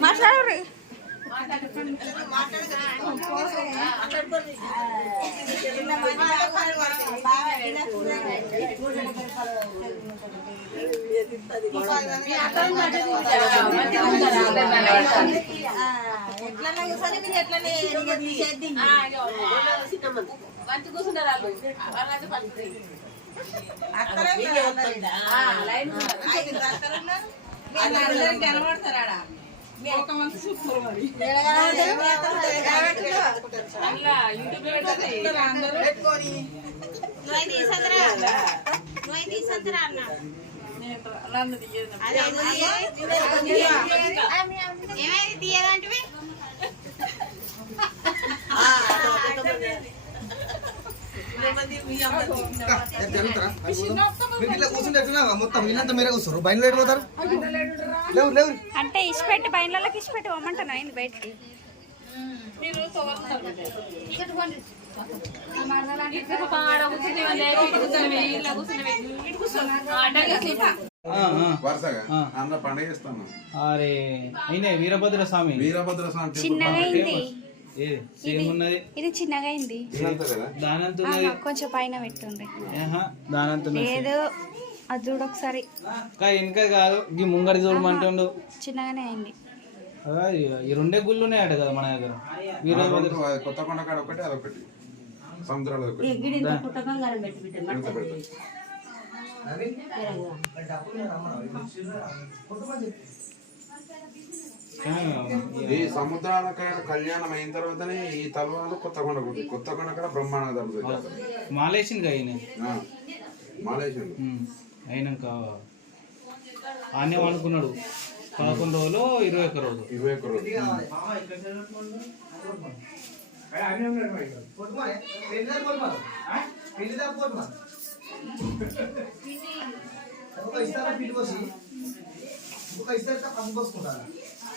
మాట్లాడరు మంచి కూర్చున్నారు కనబడతారా ఒక మంచి సూపర్ మరి తీయదంటే మొత్తం ఇల్లంతా మీరే కూర్చోరు బయట పోతారు అంటే ఇష్టపెట్టి బయటకి ఇష్టపెట్టి పోమంటాను అయింది బయటికి అరే అయినా వీరభద్ర స్వామి చిన్నగా అయింది ఇది చిన్నగా అయింది కొంచెం పైన పెట్టుండే దానంత లేదు అది చూడు ఒకసారి వెనక కాదు ఈ ముంగడి చూడమంటుండు చిన్నగానే అయింది ఈ రెండే గుళ్ళు ఉన్నాయట కదా మన దగ్గర వీరభద్ర కొత్తకొండ కాడ ఒకటి అదొకటి సముద్రాలు ఈ సముద్రాల కాడ కళ్యాణం అయిన తర్వాతనే ఈ తలవాలు కొత్తకొండ గుడి కొత్తకొండ కాడ బ్రహ్మాండ మాలేసింది మాలేసిండు అయినాక ఆనే అనుకున్నాడు 11 రోజులు 21 రోజులు 21 రోజులు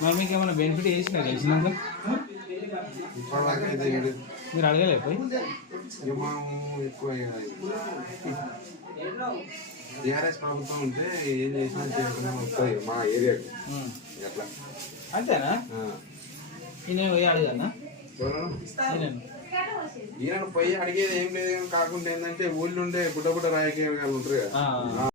మరి మీకు ఏమైనా బెనిఫిట్ చేసినా తెలిసినాక మీరు అడగలే పోయి ఎక్కువ టీఆర్ఎస్ ప్రభుత్వం ఉంటే ఏం చేసినా చేయకుండా వస్తాయి మా ఏరియాకి అట్లా అంతేనా నేను పోయి అడిగానా ఈయన పోయి అడిగేది ఏం లేదు కాకుండా ఏంటంటే ఊళ్ళో ఉండే బుడ్డ రాజకీయాలు ఉంటారు కదా